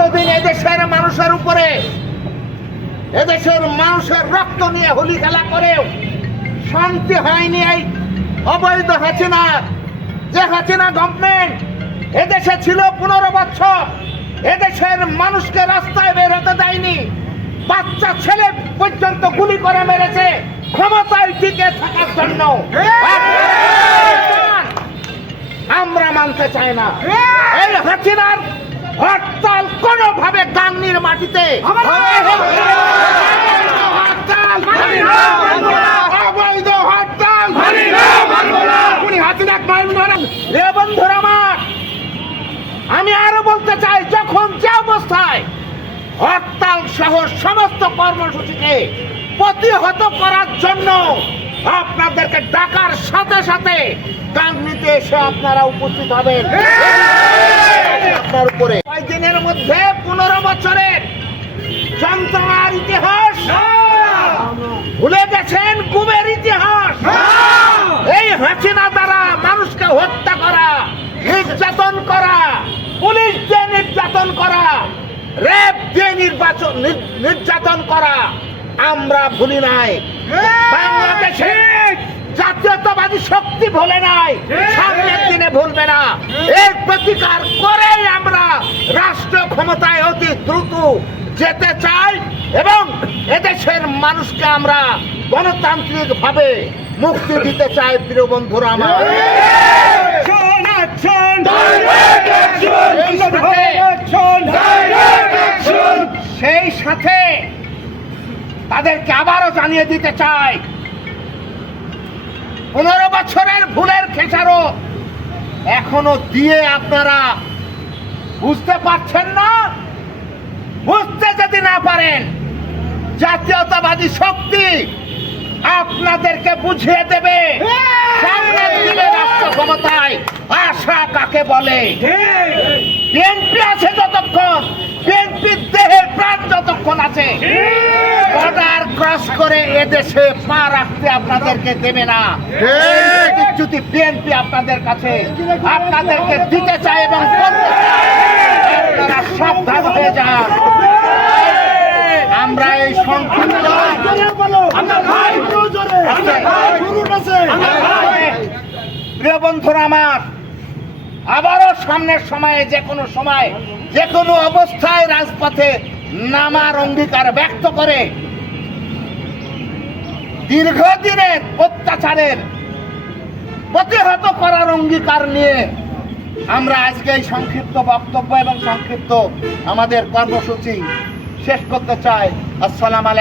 এতদিন এদেশের মানুষের উপরে এদেশের মানুষের রক্ত নিয়ে হোলি খেলা করেও শান্তি হয়নি এই অবৈধ হাসিনার যে হাসিনা গভর্নমেন্ট এদেশে ছিল পনেরো বছর এদেশের মানুষকে রাস্তায় বের হতে দেয়নি। বাচ্চা ছেলে পর্যন্ত গুলি করে মেরেছে ক্ষমতায় টিকে থাকার জন্য। আমরা মানতে চাই না। এই হাসিনার আমার আমি আরও বলতে চাই যখন যে অবস্থায় হরতাল সহ সমস্ত কর্মসূচিকে প্রতিহত করার জন্য আপনাদেরকে ডাকার সাথে সাথে গাংনিতে এসে আপনারা উপস্থিত হবেন। আপনার উপরে। কয় দিনের মধ্যে পনেরো বছরের যন্ত্রণার ইতিহাস। ভুলে গেছেন গুমের ইতিহাস। এই হাসিনা দ্বারা মানুষকে হত্যা করা, নির্যাতন করা, পুলিশ দিয়ে নির্যাতন করা রেপ দিয়ে নির্বাচন নির্যাতন করা, আমরা ভুলি নাই। বাংলাদেশে জাতীয়তাবাদী শক্তি ভুলে নাই। সামনের দিনে ভুলবে না। এর প্রতিকার করেই আমরা রাষ্ট্র ক্ষমতায় অতি দ্রুত যেতে চাই এবং এদেশের মানুষকে আমরা গণতান্ত্রিক ভাবে মুক্তি দিতে চাই প্রিয় বন্ধুরা আমার। সেই সাথে তাদেরকে আবারও জানিয়ে দিতে চাই পনেরো বছরের ভুলের খেসারো এখনও দিয়ে আপনারা বুঝতে পারছেন না? পারেন। জাতীয়তাবাদী শক্তি আপনাদেরকে বুঝিয়ে দেবে। সামনের রাষ্ট্র ক্ষমতায়। আশা কাকে বলে? বিএনপি আছে যতক্ষণ। বিএনপির দেহে প্রাণ যতক্ষণ আছে। বর্ডার ক্রস করে এদেশে পা রাখতে আপনাদেরকে দেবে না। যদি বিএনপি আপনাদের কাছে আপনাদেরকে দিতে চায় এবং করতে চায়, আপনারা সাবধান হয়ে যান আমরা এই সংক্ষিপ্ত প্রিয় বন্ধুরা আমার আবারও সামনের সময়ে যে কোনো সময় যে কোনো অবস্থায় রাজপথে নামার অঙ্গীকার ব্যক্ত করে দীর্ঘদিনের অত্যাচারের প্রতিহত করার অঙ্গীকার নিয়ে আমরা আজকে এই সংক্ষিপ্ত বক্তব্য এবং সংক্ষিপ্ত আমাদের কর্মসূচি শেষ করতে চাই। আসসালাম আলাইকুম।